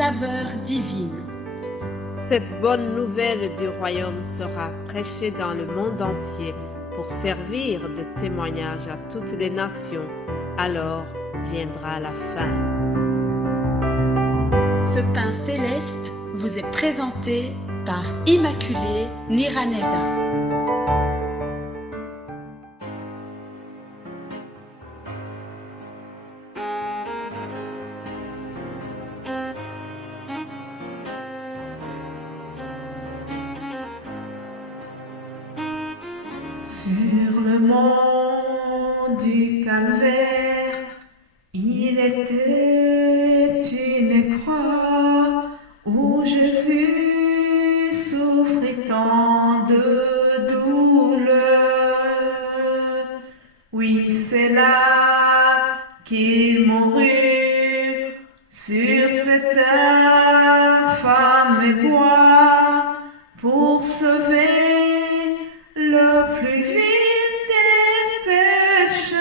saveur divine. Cette bonne nouvelle du royaume sera prêchée dans le monde entier pour servir de témoignage à toutes les nations. Alors viendra la fin. Ce pain céleste vous est présenté par Immaculée Niraneza. Sur le mont du Calvaire, il était une croix où Jésus souffrait tant de douleur. Oui, c'est là qu'il mourut sur cet infâme bois pour sauver le plus vil des pécheurs.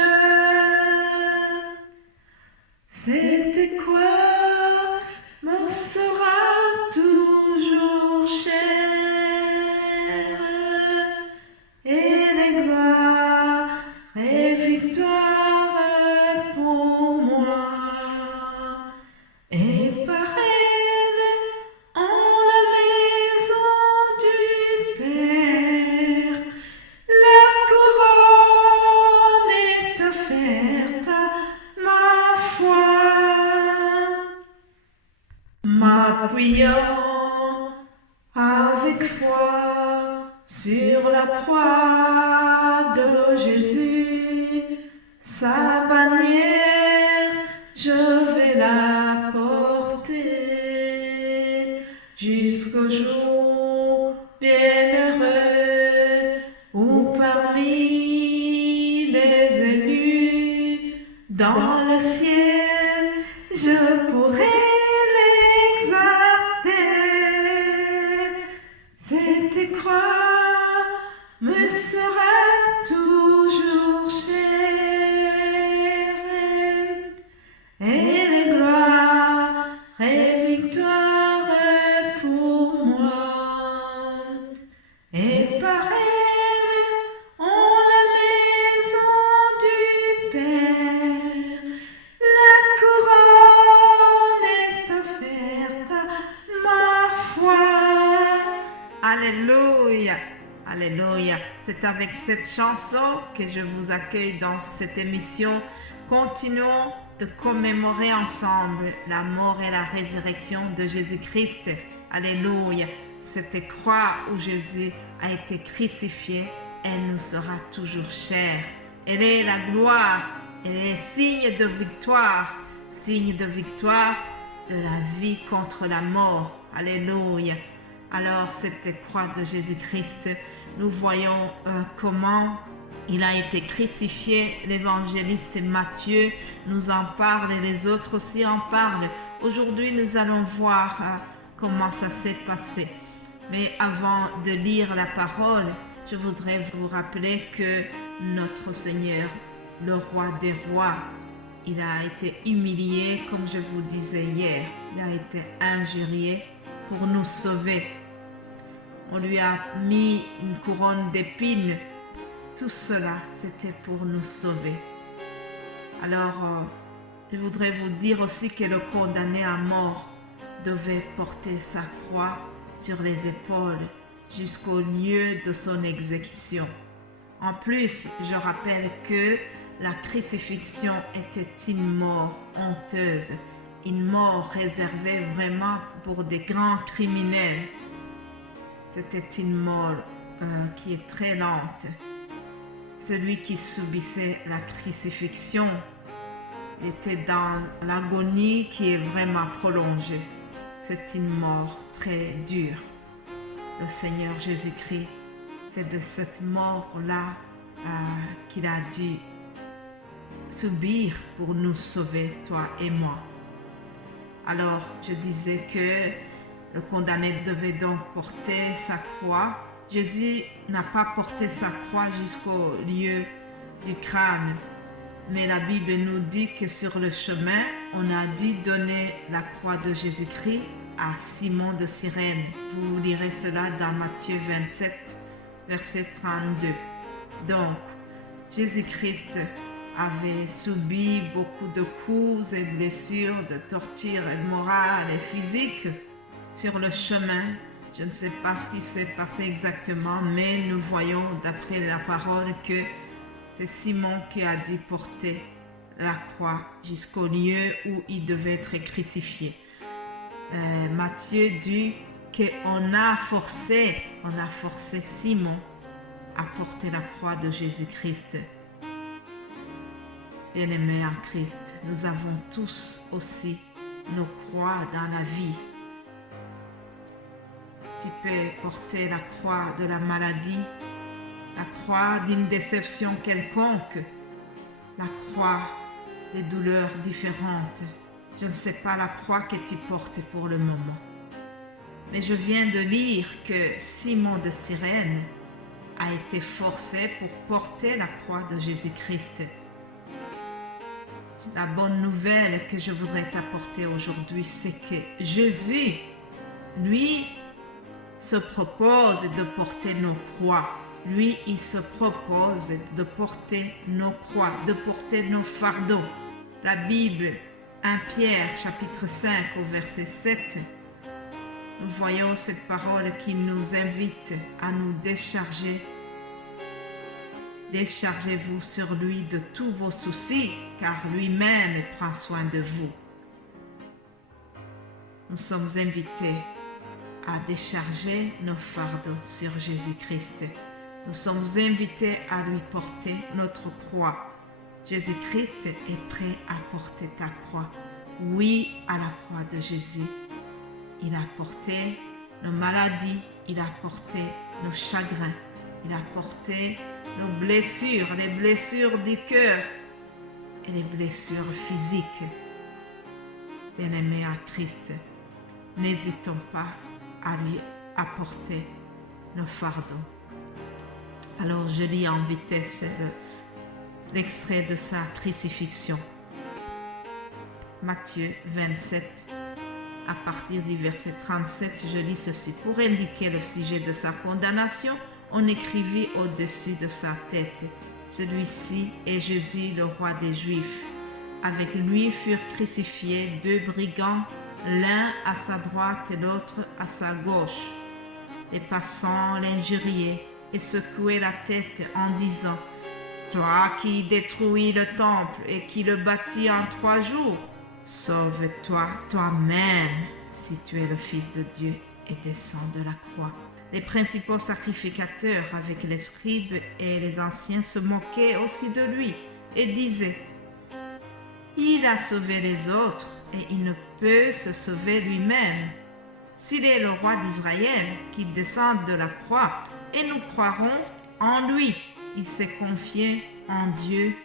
C'était quoi me sera toujours cher, et les gloires et victoires pour moi. Et par elle, en la maison du Père, la couronne est offerte à ma foi. M'appuyant avec foi sur la croix de Jésus, sa bannière, je vais la porter jusqu'au jour bienheureux où parmi les élus dans le ciel je pourrai l'exalter. Cette croix me sera toujours chère, et les gloires et victoires pour moi. Et par elle, en la maison du Père, la couronne est offerte à ma foi. Alléluia, alléluia. C'est avec cette chanson que je vous accueille dans cette émission. Continuons de commémorer ensemble la mort et la résurrection de Jésus-Christ. Alléluia. Cette croix où Jésus a été crucifié, elle nous sera toujours chère. Elle est la gloire, elle est signe de victoire de la vie contre la mort. Alléluia. Alors cette croix de Jésus-Christ, nous voyons comment il a été crucifié. L'évangéliste Matthieu nous en parle et les autres aussi en parlent. Aujourd'hui, nous allons voir comment ça s'est passé. Mais avant de lire la parole, je voudrais vous rappeler que notre Seigneur, le roi des rois, il a été humilié, comme je vous disais hier. Il a été injurié pour nous sauver. On lui a mis une couronne d'épines. Tout cela, c'était pour nous sauver. Alors, je voudrais vous dire aussi que le condamné à mort devait porter sa croix sur les épaules jusqu'au lieu de son exécution. En plus, je rappelle que la crucifixion était une mort honteuse, une mort réservée vraiment pour des grands criminels. C'était une mort qui est très lente. Celui qui subissait la crucifixion était dans l'agonie qui est vraiment prolongée. C'est une mort très dure. Le Seigneur Jésus-Christ, c'est de cette mort-là qu'il a dû subir pour nous sauver, toi et moi. Alors, je disais que le condamné devait donc porter sa croix. Jésus n'a pas porté sa croix jusqu'au lieu du crâne, mais la Bible nous dit que sur le chemin, on a dû donner la croix de Jésus-Christ à Simon de Cyrène. Vous lirez cela dans Matthieu 27, verset 32. Donc, Jésus-Christ avait subi beaucoup de coups et blessures, de tortures morales et physiques sur le chemin. Je ne sais pas ce qui s'est passé exactement, mais nous voyons d'après la parole que c'est Simon qui a dû porter la croix jusqu'au lieu où il devait être crucifié. Matthieu dit qu'on a forcé Simon à porter la croix de Jésus-Christ. Bien-aimés en Christ, nous avons tous aussi nos croix dans la vie. Tu peux porter la croix de la maladie, la croix d'une déception quelconque, la croix des douleurs différentes. Je ne sais pas la croix que tu portes pour le moment. Mais je viens de lire que Simon de Cyrène a été forcé pour porter la croix de Jésus-Christ. La bonne nouvelle que je voudrais t'apporter aujourd'hui, c'est que Jésus, lui, se propose de porter nos croix. Lui, il se propose de porter nos croix, de porter nos fardeaux. La Bible, 1 Pierre, chapitre 5, au verset 7, nous voyons cette parole qui nous invite à nous décharger. Déchargez-vous sur lui de tous vos soucis, car lui-même prend soin de vous. Nous sommes invités à décharger nos fardeaux sur Jésus-Christ. Nous sommes invités à lui porter notre croix. Jésus-Christ est prêt à porter ta croix. Oui à la croix de Jésus. Il a porté nos maladies, il a porté nos chagrins, il a porté nos blessures, les blessures du cœur et les blessures physiques. Bien-aimés à Christ, n'hésitons pas à lui apporter nos fardeaux. Alors je lis en vitesse l'extrait de sa crucifixion. Matthieu 27, à partir du verset 37, je lis ceci. Pour indiquer le sujet de sa condamnation, on écrivit au-dessus de sa tête: celui-ci est Jésus, le roi des Juifs. Avec lui furent crucifiés deux brigands, l'un à sa droite et l'autre à sa gauche. Les passants l'injuriaient et secouaient la tête en disant: toi qui détruis le temple et qui le bâtis en 3 jours, sauve-toi toi-même si tu es le Fils de Dieu et descends de la croix. Les principaux sacrificateurs avec les scribes et les anciens se moquaient aussi de lui et disaient: il a sauvé les autres et il ne peut se sauver lui-même. S'il est le roi d'Israël, qu'il descende de la croix et nous croirons en lui. Il s'est confié en Dieu,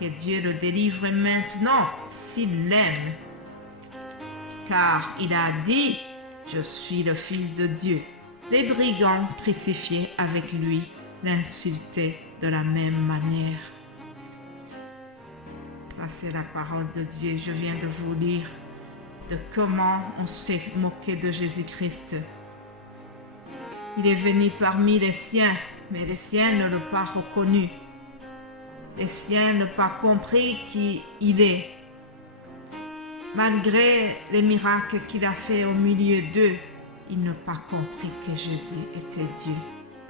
que Dieu le délivre maintenant s'il l'aime. Car il a dit: je suis le Fils de Dieu. Les brigands crucifiés avec lui l'insultaient de la même manière. Ça, c'est la parole de Dieu. Je viens de vous lire de comment on s'est moqué de Jésus-Christ. Il est venu parmi les siens, mais les siens ne l'ont pas reconnu. Les siens n'ont pas compris qui il est. Malgré les miracles qu'il a fait au milieu d'eux, ils n'ont pas compris que Jésus était Dieu.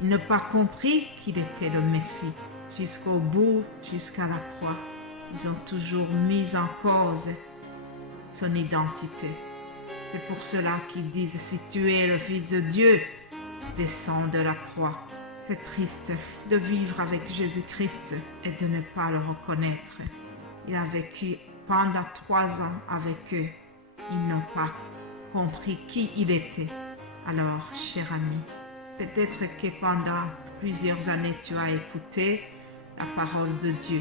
Ils n'ont pas compris qu'il était le Messie. Jusqu'au bout, jusqu'à la croix, ils ont toujours mis en cause son identité. C'est pour cela qu'ils disent: si tu es le Fils de Dieu, descends de la croix. C'est triste de vivre avec Jésus-Christ et de ne pas le reconnaître. Il a vécu pendant 3 ans avec eux. Ils n'ont pas compris qui il était. Alors, cher ami, peut-être que pendant plusieurs années, tu as écouté la parole de Dieu.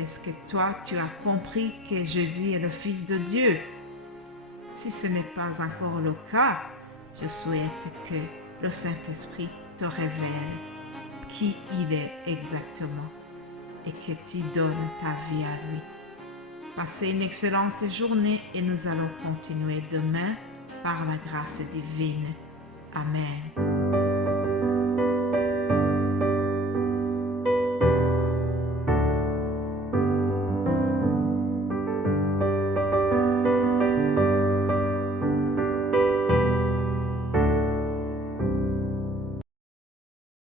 Est-ce que toi, tu as compris que Jésus est le Fils de Dieu? Si ce n'est pas encore le cas, je souhaite que le Saint-Esprit te révèle qui il est exactement et que tu donnes ta vie à lui. Passez une excellente journée et nous allons continuer demain par la grâce divine. Amen.